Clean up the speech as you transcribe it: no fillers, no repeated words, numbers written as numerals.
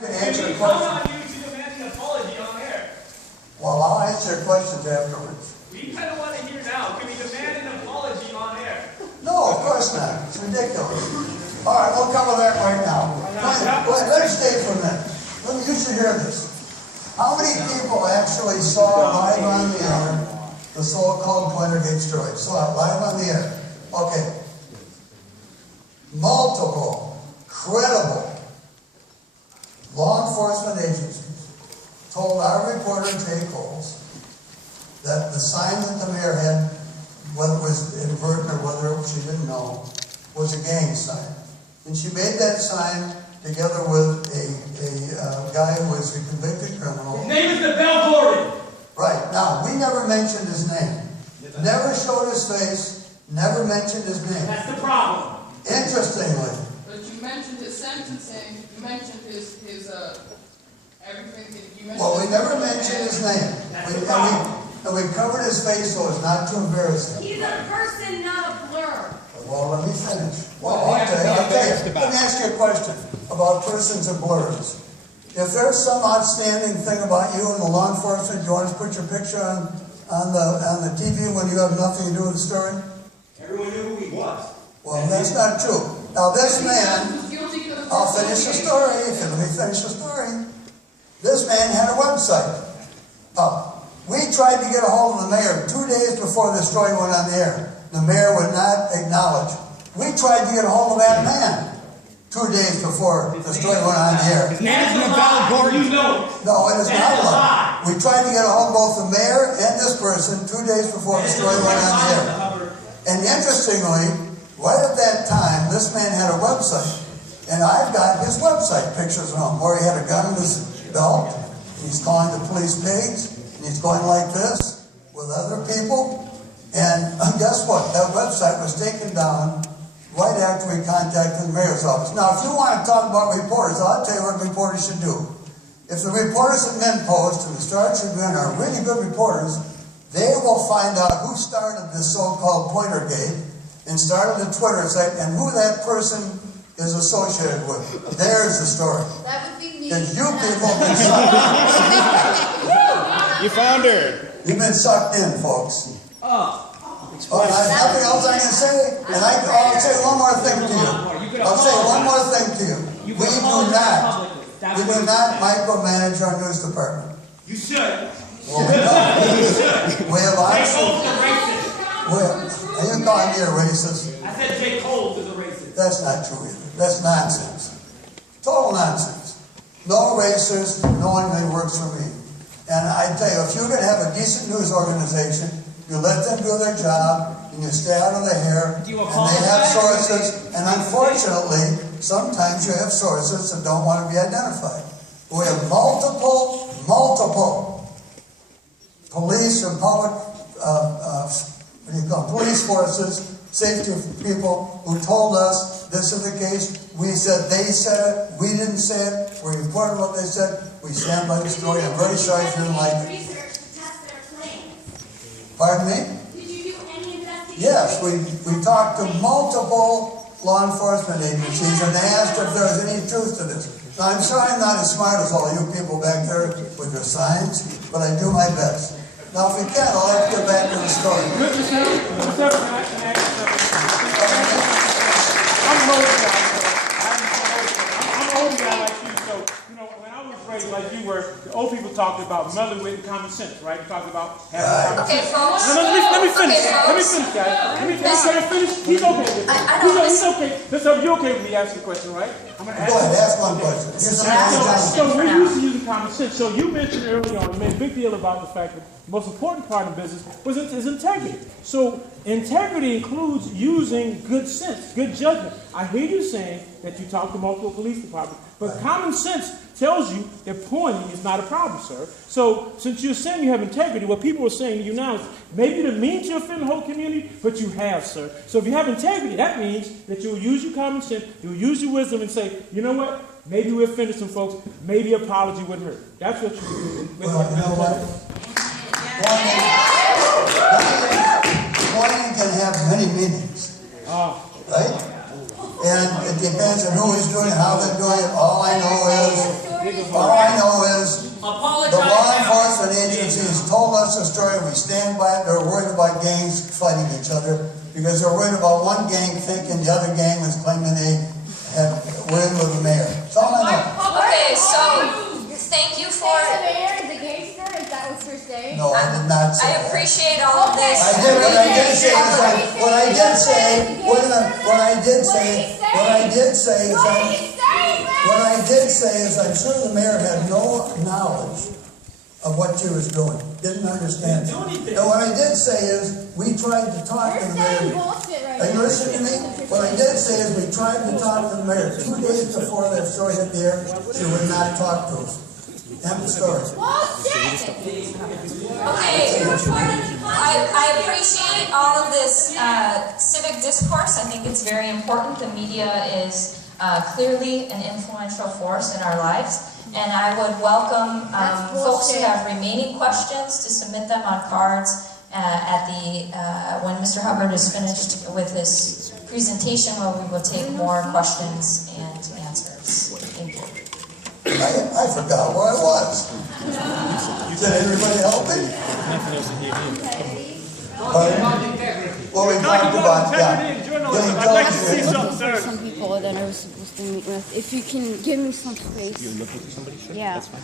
Can we count on you to demand an apology on air? Well, I'll answer your questions afterwards. We kind of want to hear now. Can we demand an apology on air? No, of course not. It's ridiculous. All right, we'll cover that right now. Let us stay for a minute. You should hear this. How many people actually saw live on the air the so-called Pointergate story? Saw it live on the air. Okay. Multiple, credible law enforcement agencies told our reporter, Jay Coles, that the sign that the mayor had, whether it was inadvertent or whether she didn't know, was a gang sign. And she made that sign together with a guy who was a convicted criminal. His name is Navell Gordon. Right. Now, we never mentioned his name. Never showed his face, never mentioned his name. That's the problem. Interestingly. But you mentioned his sentencing, you mentioned his everything that you mentioned. Well, we never mentioned his name. And we covered his face so as not to embarrass him. He's a person, not a blur. Well, let me finish. Well, I'll tell you. Let me ask you a question about persons and blurs. If there's some outstanding thing about you and the law enforcement, do you want to put your picture on the TV when you have nothing to do with the story? Everyone knew who he was. Well, that's not true. Now, this man, I'll finish the story. Let me finish the story. This man had a website. We tried to get a hold of the mayor 2 days before the story went on the air. The mayor would not acknowledge. We tried to get a hold of that man 2 days before the story went on the air. His name is Navell Gordon. You know it. No, it is not a lie. We tried to get a hold of both the mayor and this person 2 days before the story went on the air. And interestingly, right at that time, this man had a website. And I've got his website pictures of him, where he had a gun in his belt. He's calling the police pigs. And he's going like this with other people. And guess what? That website was taken down right after we contacted the mayor's office. Now, if you want to talk about reporters, I'll tell you what reporters should do. If the reporters at MinPost and the Star Tribune are really good reporters, they will find out who started this so-called Pointergate and started the Twitter site and who that person is associated with. There's the story. That would be me. Because you people have been sucked in. You found her. You've been sucked in, folks. Nothing else I can say, and I'll say one more thing to you. I'll say one more thing to you. We do not micromanage our news department. You should. Well, we don't. We have options. Are you calling me a racist? I said J. Coles is a racist. That's not true either. That's nonsense. Total nonsense. No racist knowingly works for me. And I tell you, if you're going to have a decent news organization, you let them do their job, and you stay out of their hair, and they have sources, and unfortunately, sometimes you have sources that don't want to be identified. We have multiple police and public, police forces, safety people who told us this is the case. We said they said it, we didn't say it, we reported what they said, we stand by the story. I'm very sorry if you didn't like it. Research to test their claims. Pardon me? Did you do any investigation? Yes, we talked to multiple law enforcement agencies and they asked if there was any truth to this. Now, I'm sorry I'm not as smart as all you people back there with your signs, but I do my best. Now, if we can, I'll have to get back to the story. I'm an old guy like you, so, when I was raised like you were, the old people talked about mellow wit and common sense, right? Talked about having common sense. folks. No, let me finish. Let me finish, guys. Let me finish. He's okay with it. He's okay. Listen, you're okay with me asking the question, right? I'm going to ask. Go ahead, ask one question. So we're used to using common sense. So you mentioned early on, you made a big deal about the fact that the most important part of business is integrity. So integrity includes using good sense, good judgment. I hear you saying that you talk to multiple police departments, but common sense tells you that pointing is not a problem, sir. So since you're saying you have integrity, what people are saying to you now is maybe you didn't mean to offend the whole community, but you have, sir. So if you have integrity, that means that you'll use your common sense, you'll use your wisdom and say, you know what? Maybe we offended some folks. Maybe an apology wouldn't hurt. That's what you do. Well, you know what? Pointing can have many meanings. Right? And it depends on who is doing it, how they're doing it. All I know is All I know is Apologize the law now. enforcement agencies told us the story. We stand by it. They're worried about gangs fighting each other because they're worried about one gang thinking the other gang was claiming they were in with the mayor. That's all I know. Okay, so thank you for. The mayor is a gangster, is that what you're saying? No, I did not say I that. appreciate all of this. What I did say is what I did say is I'm sure the mayor had no knowledge of what she was doing. Didn't understand it. And what I did say is we tried to talk to You're the saying mayor. bullshit right Are you now. listening to me? What I did say is we tried to talk to the mayor. 2 days before that story hit the air, she would not talk to us. End of story. Bullshit! Okay, I appreciate all of this civic discourse. I think it's very important. The media is clearly an influential force in our lives. And I would welcome folks who have remaining questions to submit them on cards when Mr. Hubbard is finished with his presentation, where we will take more questions and answers. Thank you. I forgot where I was. Did everybody help me? Well, we talked about I'd like to see something, sir. Some people that I was supposed to meet with. If you can give me some space. You're looking for somebody? Sure. Yeah. That's fine.